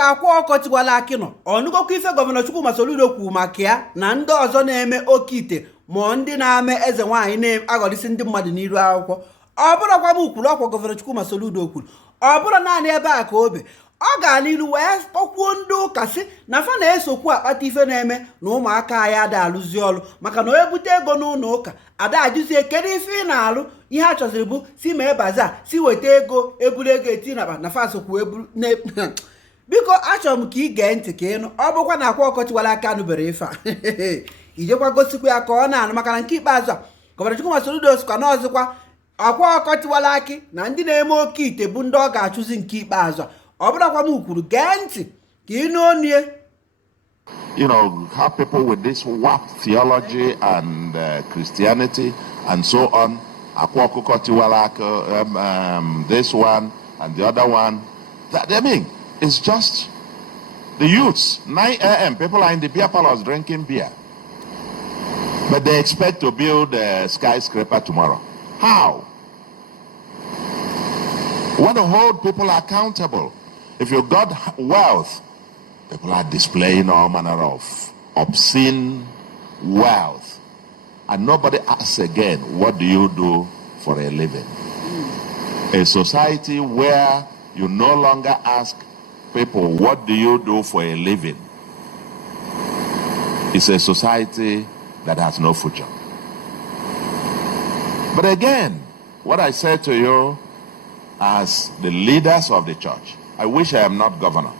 ka Akwa Okuko akị nọ ọnụgokwa ife gọvanọ Chukwuma Soludo kwuru maka ya na ndị ọzọ na-eme Okite ma ndị na-ame eze nwaanyị na-aghọrịsị ndị mmadụ n'iru akwụkwọ. Ọ bụrụkwa m kwuru ọkwa gọvanọ Chukwuma Soludo kwuru, ọ bụrụ naanị ebe a ka obe, ọ gaa n'ilu wee kpọkwuo ndị ụka si na fa na-esokwu akpata ife na-eme na ụmụaka anyị ada alụzi ọrụ maka na onye bute ego n'ụlọ ụka ada ajụzie kedu ife ị na-alụ. Ihe a chọziri bụ si mee baza si weta ego eburu ego eti na fasokwu eburu biko achọrọ m ka ị gee ntị ka ịnụ. Ọ bụkwa na Akwa Okuko aka nụbere ife a ijekwa gosikwa ya ka ọ na-anụ maka na nke ikpeazụ a gọvanọ Chukwuma Soludo sikwa n'ọzọkwa Akwa Okuko akị na ndị na-eme Okite bụ ndị ọ ga-achụzi nke ikpeazụ a. Ọ bụrụkwa m kwuru gee ntị ka ị nụ onye. You know, have people with this warped theology and Christianity and so on. Akwa Okuko this one and the other one. That, I mean, it's just the youths. 9 a.m. people are in the beer parlors drinking beer. But they expect to build a skyscraper tomorrow. How? We want to hold people accountable. If you got wealth, people are displaying all manner of obscene wealth. And nobody asks again, what do you do for a living? A society where you no longer ask people, what do you do for a living? It's a society that has no future. But again, what I said to you as the leaders of the church, I wish I am not governor.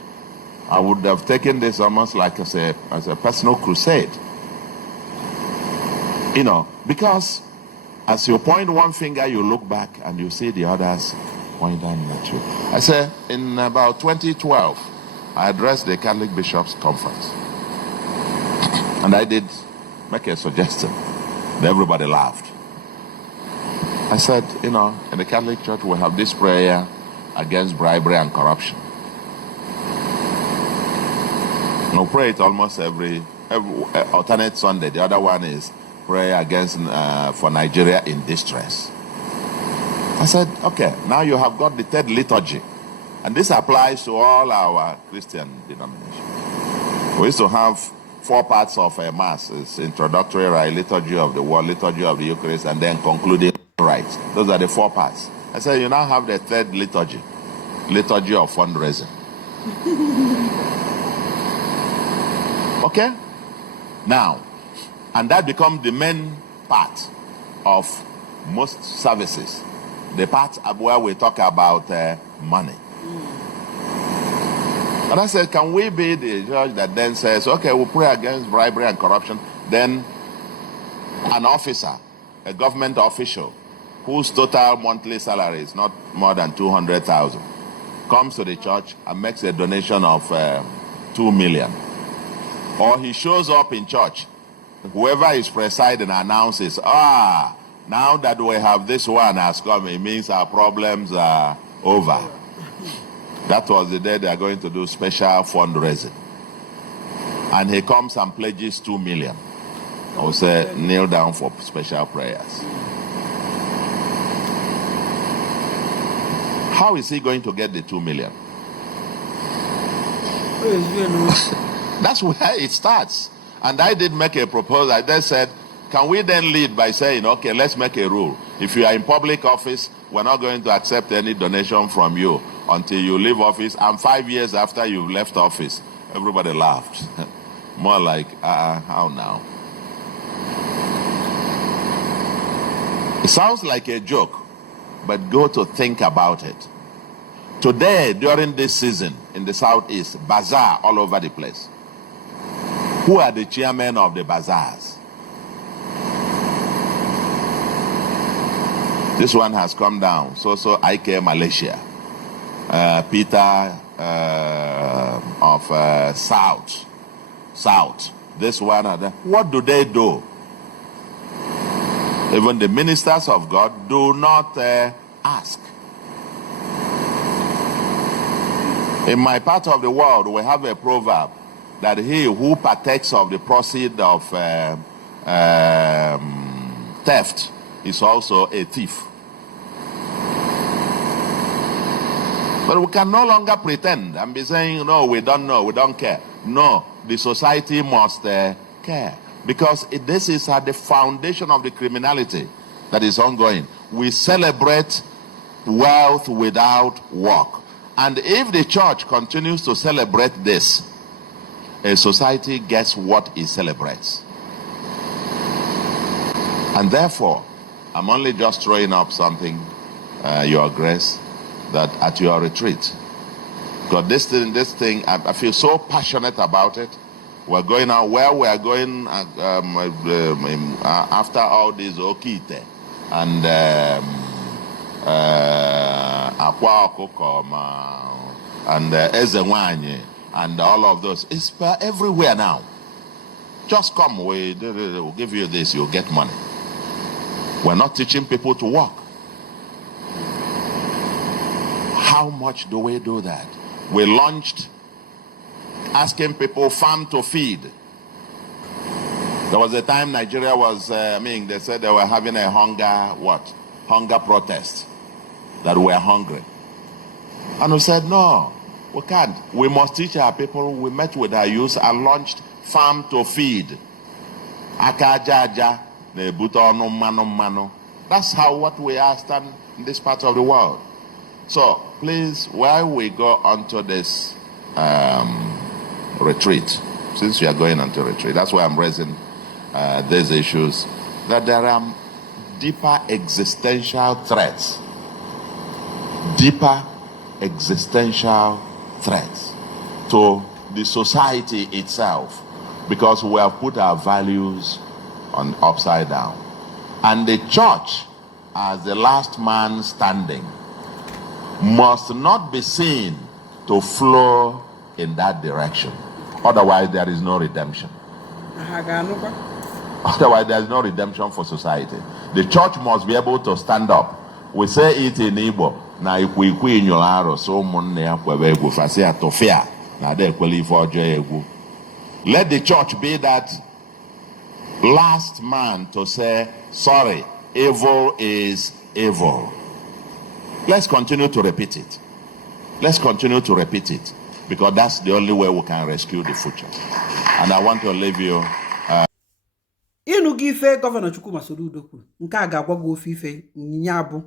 I would have taken this almost like as a personal crusade. You know, because as you point one finger, you look back and you see the others pointing at you. I said, in about 2012, I addressed the Catholic Bishops' Conference. And I did make a suggestion. And everybody laughed. I said, you know, in the Catholic Church, we have this prayer against bribery and corruption. We pray it almost every alternate Sunday. The other one is prayer against for Nigeria in distress. I said, okay, now you have got the third liturgy. And this applies to all our Christian denominations. We used to have 4 parts of a Mass. It's introductory rite, liturgy of the word, liturgy of the Eucharist, and then concluding rites. Those are the 4 parts. I said, you now have the third liturgy, liturgy of fundraising. Okay? Now, and that becomes the main part of most services. The part where we talk about money. And I said, can we be the church that then says, okay, we'll pray against bribery and corruption. Then an officer, a government official, whose total monthly salary is not more than 200,000, comes to the church and makes a donation of 2 million. Or he shows up in church, whoever is presiding announces, now that we have this one has come, it means our problems are over. That was the day they are going to do special fundraising. And he comes and pledges 2 million. I will say, kneel down for special prayers. How is he going to get the 2 million? That's where it starts. And I did make a proposal. I then said, can we then lead by saying, okay, let's make a rule. If you are in public office, we're not going to accept any donation from you until you leave office. And 5 years after you've left office, everybody laughed. More like, how now? It sounds like a joke, but go to think about it. Today, during this season in the Southeast, bazaar all over the place. Who are the chairmen of the bazaars? This one has come down. So IK Malaysia. Peter of South. This one. What do they do? Even the ministers of God do not ask. In my part of the world, we have a proverb that he who partakes of the proceeds of theft is also a thief. But we can no longer pretend and be saying, no, we don't know, we don't care. No, the society must care. Because this is at the foundation of the criminality that is ongoing. We celebrate wealth without work. And if the church continues to celebrate this, a society gets what it celebrates. And therefore, I'm only just throwing up something, Your Grace, that at your retreat. Because this thing, I feel so passionate about it. We're going out where we are going after all this Okite and Akwa Okuko and Ezenwanye and all of those. It's everywhere now. Just come, we'll give you this, you'll get money. We're not teaching people to work. How much do we do that? We launched asking people farm to feed. There was a time Nigeria was, they said they were having a hunger protest, that we were hungry. And we said, no, we can't. We must teach our people. We met with our youth and launched farm to feed. Akajaja, that's how what we are stand in this part of the world. So please, while we go onto this retreat, since we are going onto retreat, that's why I'm raising these issues, that there are deeper existential threats to the society itself, because we have put our values on upside down. And the church, as the last man standing, must not be seen to flow in that direction. Otherwise, there is no redemption. Otherwise, there is no redemption for society. The church must be able to stand up. We say it in Igbo. Na ikwi in your arrow, so money kwebe fasia tofia. Na de kweli for egwu. Let the church be that last man to say, sorry, evil is evil. Let's continue to repeat it. Let's continue to repeat it, because that's the only way we can rescue the future. And I want to leave you. Ịnụgo ife gọvanọ Chukwuma Soludo kwuru, nke a ga-agwa gị ofe ife nya bụ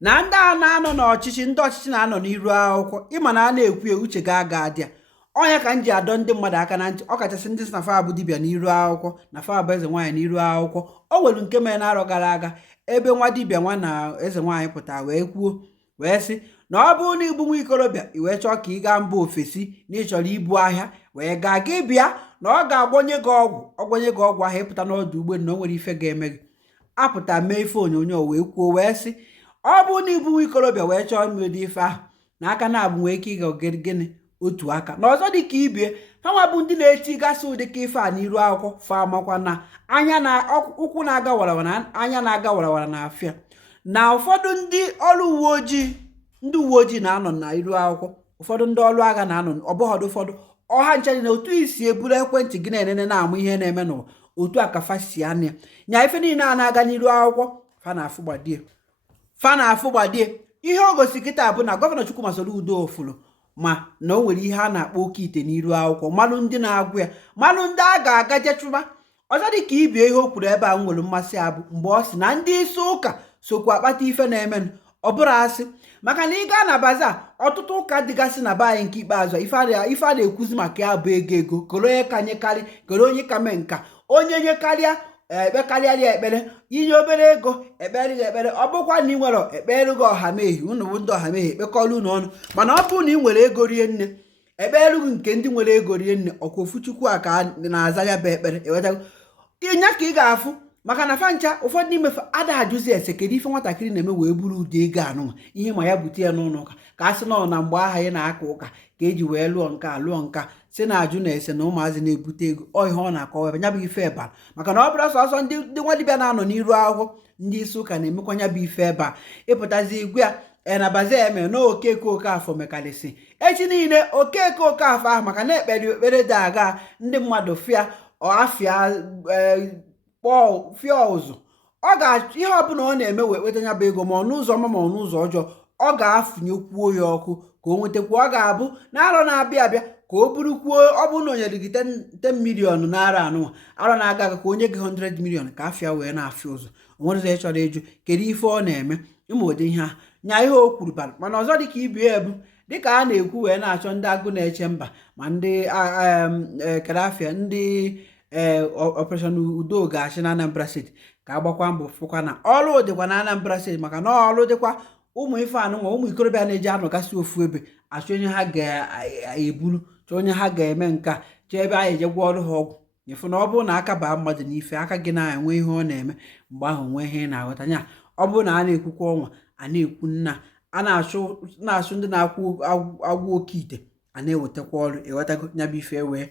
na ndị a na-anọ n'ọchịchị, ndị ọchịchị na-anọ n'iru akwụkwọ, ịma na a na-ekwu uche ga-aga adị a. Onye ka m ji adọ ndị mmadụ aka na ntị, ọkachasị ndị si na fa bụ dibịa n'iru akwụkwọ na fa bụ eze nwaanyị n'iru akwụkwọ. O nwere nke mere n'arọ gara aga ebe nwa dibịa nwa na eze nwaanyị pụtara wee kwuo wee sị na ọ bụrụ na igbu nwa ikorobịa i wee chọọ ka ị gaa mba ofesi na ịchọrọ ibu ahịa wee gaa gị bịa na ọ ga-agbanye gị ọgwụ ahụ ịpụta n'ọdụ ụgbọelu na o nwere ife ga-eme gị. Apụta mee ife onyonyo wee kwuo wee sị ọ bụrụ na igbu nwa ikorobịa wee chọọ imedi ife ahụ na aka na-abụ nwee ike ịga gịnị otu aka na ọzọ dị ka ibie ha nwa bụ ndị na-etigasị ụdị ka ife a n'iru akwụkwọ fa makwa na anya na ụkwụ na-aga warawara na anya na-aga warawara na afịa na ụfọdụ ndị ọrụ uwe ojii na-anọ na iru akwụkwọ, ụfọdụ ndị ọrụ agha na-anọ, ọbụghọdụ ụfọdụ ọha nchadị na otu isi eburu ekwentị gị na-enene na-amụ ihe na-eme n'ụwa, otu a ka fasi anya nya ife niile a na-aga n'iru akwụkwọ fa na-afụ gbadie. Ihe o gosi kịta bụ na gọvanọ Chukwuma Soludo ofulu ma na o nwere ihe a na-akpọ Okite n'iru akwụkwọ, malụ ndị na-agwụ ya, malụ ndị a ga-agaje chụba. Ọzọ dị ka ibie ihe o kwuru ebe a nwere mmasị abụ mgbe ọ sị na ndị isi ụka sokwa akpata ife na-emenụ, ọ bụrụ asị maka na ị gaa na baza ọtụtụ ụka dịgasị na be anyị nke ikpeazụ ife a na-ekwuzi maka ya bụ ego kere onye ka nyekarị, kere onye ka mee nka, onye nyekarịa ekpekarịa ya ekpere, inye obere ego ekpere gị ekpere. Ọ bụkwa na ị nwere ekpere gị ọhamehie, unu bụ ndị ọhamehie ekpekọrọ unu ọnụ, mana ọ bụrụ na ị nwere ego rie nne ekpere gị nke ndị nwere ego rie nne ọkwa ofu Chukwu a ka na-aza ya bụ ekpere ewetago ịnya ka ị ga-afụ. Maka na fancha ụfọdụ n'ime ada ajụzi ese kedu ife nwatakịrị na-eme wee buru ụdị ego anụnwa ihe ma ya bute ya n'ụlọ ụka ka a sị nọ na mgbe aha ya na-aka ụka ka eji wee lụọ nka si na ajụ na ese na ụmụazị na-ebute ego ọ ihe ọ na-akọwa ebe nya bụ ife ebe a. Maka na ọ bụrụ sọsọ ndị nwa dibịa na-anọ n'iru akwụkwọ, ndị isi ụka na-emekwa nya bụ ife ebe a. Ịpụtazi igwe a na-abazi eme na Okeke Okafọ mekarịsị echi niile Okeke Okafọ ahụ maka na ekpere dị aga ndị mmadụ fịa ụzụ ọ ga-ihe ọbụla ọ na-eme wee weta nya bụ ego ma ọ n'ụzọ ọma ma ọ n'ụzọ ọjọọ ọ ga-afụnyekwuo ya ọkụ ka ka o nwetakwa ọ ga-abụ n'arọ na-abịa abịa ka o burukwuo ọ bụ na onye gị 10 million n'ara anụnwa arọ na-aga aga ka onye gị 100 million ka afịa wee na-afịa ụzọ onwere chọrọ ịjụ kedu ife ọ na-eme ịma ụdị ihe a nya ihe o kwuru bara mana ọzọ dịka ibi ebu dịka a na-ekwu wee na-achọ ndị agụ na-eche mba ma ndị kedafịa ndị operation udo ga-achị na Anambra steeti ka agbakwa mbọ fụkwa na ọrụ dịkwa na Anambra steeti maka na ọrụ dịkwa ụmụ ife anụnwa ụmụ ikorobịa na-eji anọgasị ofu ebe achọ onye ha ga-eburu chọọ onye ha ga-eme nka chọọ ebe anyị ejegwa ọrụ ha ọgwụ ịfụ na ọ bụrụ na aka baa mmadụ n'ife aka gị na-enwe ihe ọ na-eme mgbe ahụ nwee ihe ị na-aghọta nya ọ bụrụ na a na-ekwukwa ọnwa a na-ekwu nna a na-achụ ndị na-akwụ agwụ Okite a na-ewetakwa ọrụ ịghọtago nya bụ ife wee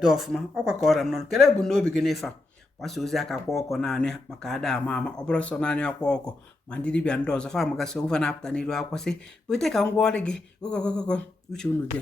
dị ọfụma ọkwa ka ọra nọ kere bụ n'obi gị n'ife a gbasa ozi aka kwa ọkọ naanị maka ada ama ọ bụrụ sọ naanị akwa ọkọ ma ndị dibịa ndị ọzọ fa amagasị onwe fa na-apụta n'iru akwụkwọ sị wete ka m gwa ọrụ gị ụkọkọkọ uche unu dị